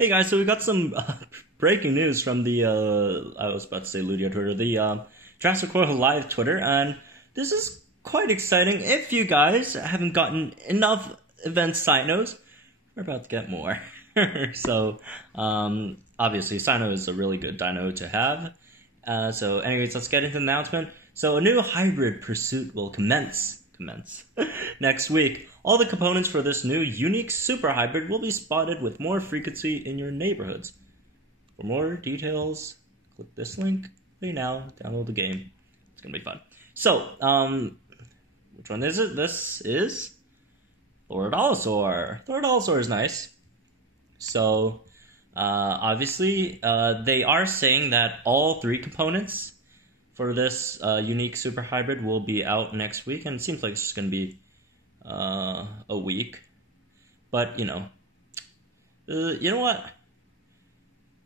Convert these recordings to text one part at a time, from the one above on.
Hey guys, so we got some breaking news from the, I was about to say Ludio Twitter, the Jurassic World Live Twitter, and this is quite exciting. If you guys haven't gotten enough event Sinos, we're about to get more. So, obviously, Sino is a really good dino to have. So anyways, let's get into the announcement. So a new hybrid pursuit will commence next week. All the components for this new unique super hybrid will be spotted with more frequency in your neighborhoods. For more details, click this link. Play now, download the game. It's gonna be fun. So, which one is it? This is Thoradolosaur. Thoradolosaur is nice. So, obviously, they are saying that all three components for this unique super hybrid will be out next week, and it seems like it's just going to be a week. But, you know what?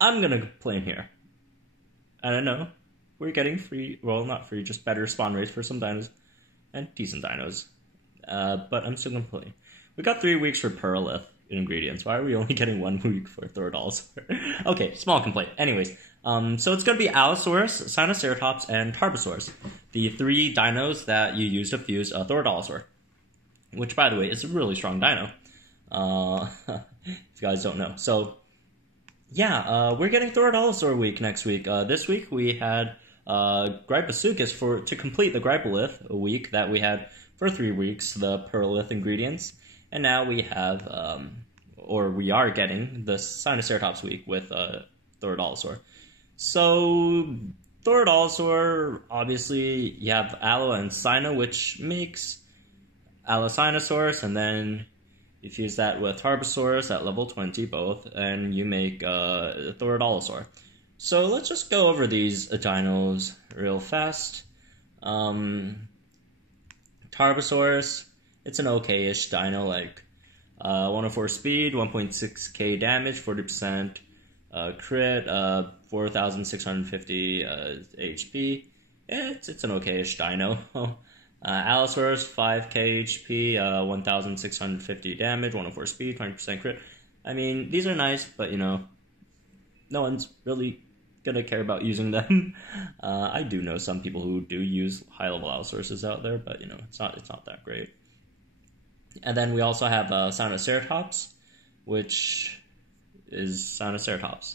I'm going to complain here. I don't know. We're getting free, well, not free, just better spawn rates for some dinos, and decent dinos. But I'm still complaining. We got 3 weeks for Perlith ingredients. Why are we only getting 1 week for Thoradolosaur? Okay, small complaint. Anyways, so it's going to be Allosaurus, Sinoceratops, and Tarbosaurus, the 3 dinos that you use to fuse a Thoradolosaur, which, by the way, is a really strong dino, if you guys don't know. So, yeah, we're getting Thoradolosaur week next week. This week we had Gryposuchus to complete the Grypolith week that we had for 3 weeks, the Perlith ingredients. And now we have, or we are getting, the Sinoceratops week with Thoradolosaur. So, Thoradolosaur, obviously, you have Allo and Sino, which makes Allosinosaurus, and then you fuse that with Tarbosaurus at level 20, both, and you make Thoradolosaur. So, let's just go over these dinos real fast. Tarbosaurus, it's an okay-ish dino, like 104 speed, 1.6k damage, 40% crit, 4,650 HP. It's an okay-ish dino. Allosaurus, 5k HP, 1,650 damage, 104 speed, 20% crit. I mean, these are nice, but, you know, no one's really gonna care about using them. I do know some people who do use high-level Allosauruses out there, but, you know, it's not that great. And then we also have Sinoceratops, which is Sinoceratops.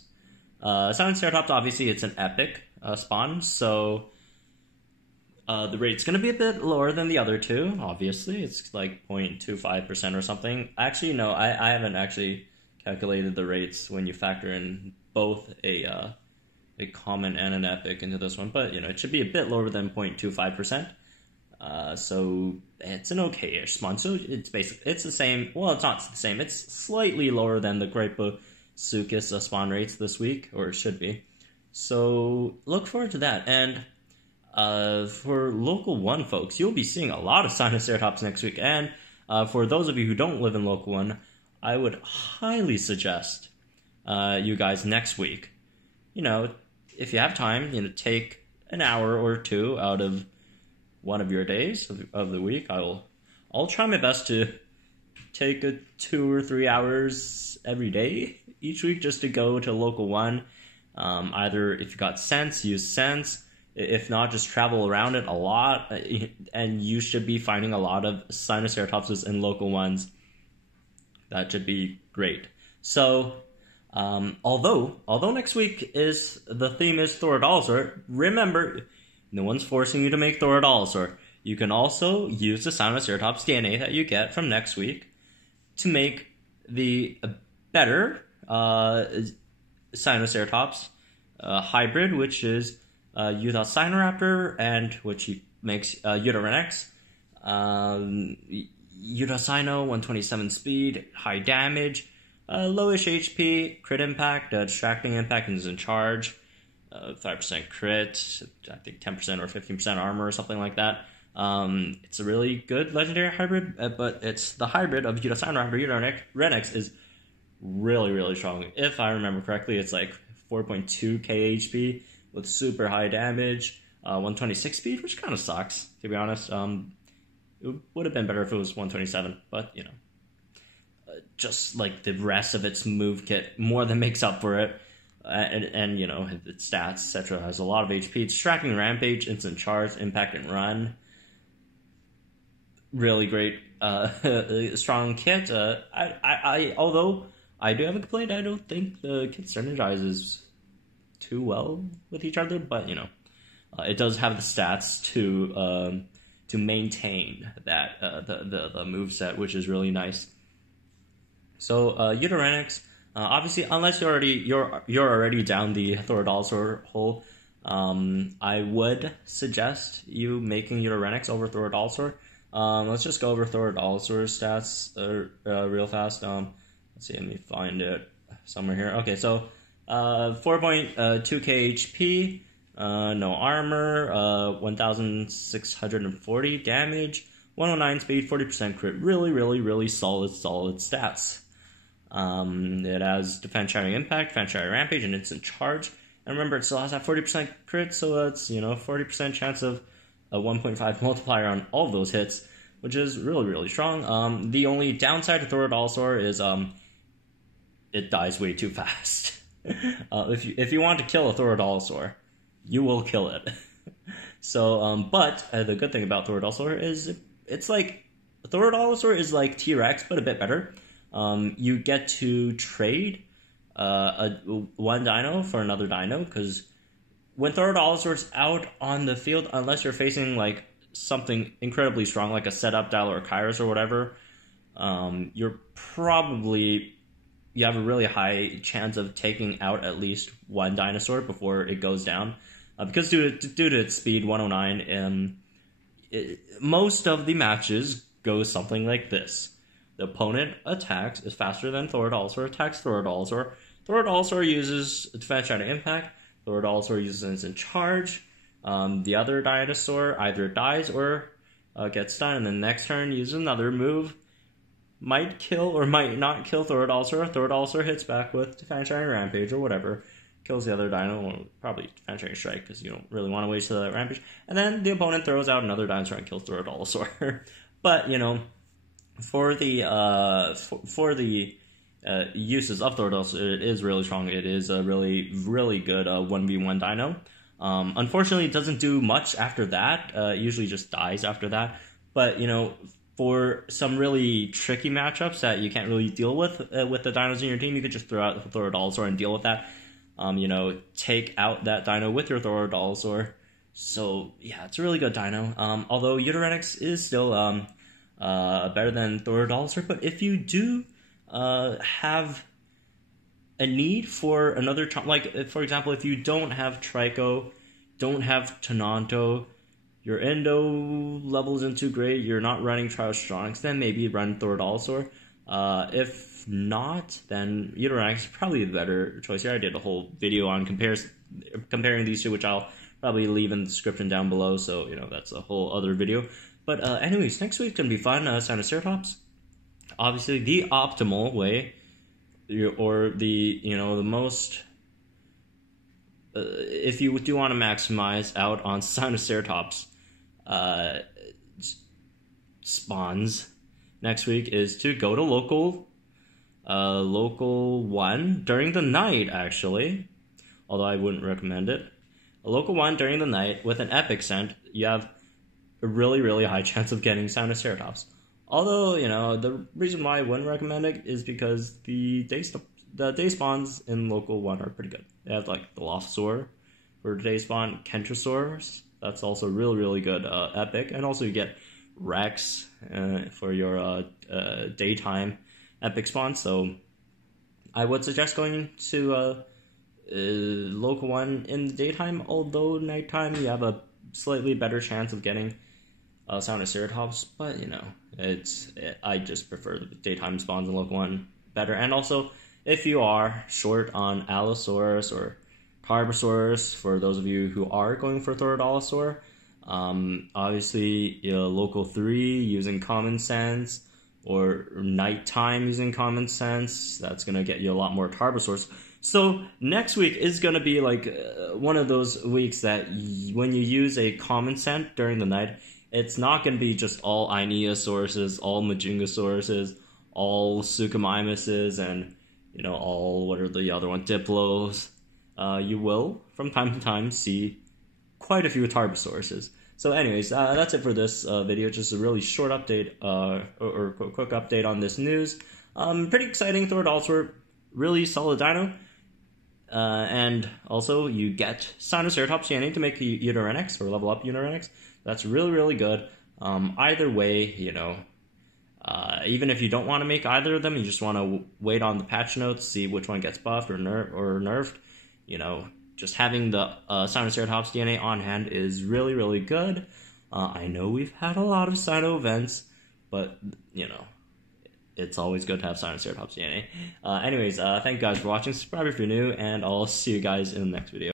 Sinoceratops, obviously, it's an epic spawn, so the rate's going to be a bit lower than the other two, obviously. It's like 0.25% or something. Actually, no, I haven't actually calculated the rates when you factor in both a common and an epic into this one, but, you know, it should be a bit lower than 0.25%. So it's an okay-ish spawn. So it's the same. Well, it's not the same. It's slightly lower than the Gryposuchus spawn rates this week, or it should be. So look forward to that. And for Local 1 folks, you'll be seeing a lot of Sinoceratops next week. And for those of you who don't live in Local 1, I would highly suggest you guys next week, you know, if you have time, you know, take an hour or two out of one of your days of the week. I'll try my best to take 2 or 3 hours every day each week just to go to Local 1. Either if you got Sense, use Sense. If not, just travel around it a lot, and you should be finding a lot of Sinoceratopses in Local 1s. That should be great. So, although next week the theme is Thoradolosaur, remember, no one's forcing you to make Thoradolosaur. You can also use the Sinoceratops DNA that you get from next week to make the better Sinoceratops hybrid, which is Utasinoraptor, and which makes Utarinex. Utasino, 127 speed, high damage, lowish HP, crit impact, distracting impact, and is in charge. 5% crit, I think 10% or 15% armor or something like that. It's a really good legendary hybrid, but it's the hybrid of Utasinoraptor. Utarinex is really, really strong. If I remember correctly, it's like 4.2k HP with super high damage, 126 speed, which kind of sucks, to be honest. It would have been better if it was 127, but, you know. just like the rest of its move kit more than makes up for it. And you know, its stats, etc. has a lot of HP. It's tracking Rampage, Instant Charge, Impact, and Run. Really great, strong kit. Although I do have a complaint, I don't think the kit synergizes too well with each other, but you know, it does have the stats to maintain that the moveset, which is really nice. So Utarinex, obviously, unless you're already down the Thoradolosaur hole, I would suggest you making Utarinex over Thoradolosaur. Let's just go over Thoradolosaur's stats real fast. Let's see, let me find it somewhere here. Okay, so 4.2k HP, no armor, 1,640 damage, 109 speed, 40% crit. Really solid stats. It has Defense, Shattering Impact, Defense, Shattering Rampage, and Instant Charge. And remember, it still has that 40% crit, so that's, you know, 40% chance of a 1.5 multiplier on all of those hits, which is really strong. The only downside to Thoradolosaur is it dies way too fast. If you want to kill a Thoradolosaur, you will kill it. So, but the good thing about Thoradolosaur is it's like Thoradolosaur is like T-Rex, but a bit better. You get to trade one dino for another dino, because when Thoradolosaur's out on the field, unless you're facing like something incredibly strong, like a setup Dial or Kairos or whatever, you have a really high chance of taking out at least one dinosaur before it goes down. Because due to its speed, 109, most of the matches go something like this. The opponent attacks, is faster than Thoradolosaur, attacks Thoradolosaur. Thoradolosaur uses Defense, Shattering Impact. Thoradolosaur uses Instant Charge. The other dinosaur either dies or gets stunned, and then next turn uses another move. Might kill or might not kill Thoradolosaur. Thoradolosaur hits back with Defense, Shattering Rampage or whatever. Kills the other dino, well, probably Defense, Shattering Strike, because you don't really want to waste that Rampage. And then the opponent throws out another dinosaur and kills Thoradolosaur. But, you know, for the uses of Thoradolosaur, it is really strong. It is a really good 1v1 dino. Unfortunately, it doesn't do much after that. It usually just dies after that. But, you know, for some really tricky matchups that you can't really deal with the dinos in your team, you could just throw out the Thoradolosaur and deal with that. You know, take out that dino with your Thoradolosaur. So, yeah, it's a really good dino. Although Utarinex is still better than Thoradolosaur, but if you do have a need for another, like, for example, if you don't have Trico, don't have Tonanto, your Endo level isn't too great, you're not running Triostronics, then maybe run Thoradolosaur. If not, then Utarinex is probably the better choice here. I did a whole video on comparing these two, which I'll probably leave in the description down below, so, you know, that's a whole other video. But anyways, next week's going to be fun. Sinoceratops. Obviously, the optimal way, or the, you know, the most, if you do want to maximize out on Sinoceratops spawns next week, is to go to local 1 during the night, actually. Although I wouldn't recommend it. A local 1 during the night with an epic scent, you have a really high chance of getting Sinoceratops. Although, you know, the reason why I wouldn't recommend it is because the day spawns in local 1 are pretty good. They have like the Dilophosaur for day spawn, Kentrosaurus, that's also really good epic, and also you get Rex for your daytime epic spawn. So I would suggest going to local 1 in the daytime, although nighttime you have a slightly better chance of getting Sinoceratops, but you know, I just prefer the daytime spawns in local 1 better. And also, if you are short on Allosaurus or Tarbosaurus, for those of you who are going for Thoradolosaur, obviously local 3 using Common Sense, or nighttime using Common Sense, that's gonna get you a lot more Tarbosaurs. So next week is gonna be like one of those weeks that when you use a Common Sense during the night, it's not going to be just all Iniosauruses, all Majungosauruses, all Suchomimuses and, you know, all, what are the other one, Diplos, you will, from time to time, see quite a few Tarbosaurus. So anyways, that's it for this video. Just a really short update, or quick update on this news. Pretty exciting. Thoradolosaur, really solid dino. And also, you get Sinoceratops DNA to make the Utarinex, or level up Utarinex. That's really, really good. Either way, you know, even if you don't want to make either of them, you just want to wait on the patch notes, see which one gets buffed or nerfed, you know, just having the Sinoceratops DNA on hand is really, really good. I know we've had a lot of Sino events, but, you know, it's always good to have Sinoceratops DNA. Anyways, thank you guys for watching. Subscribe if you're new, and I'll see you guys in the next video.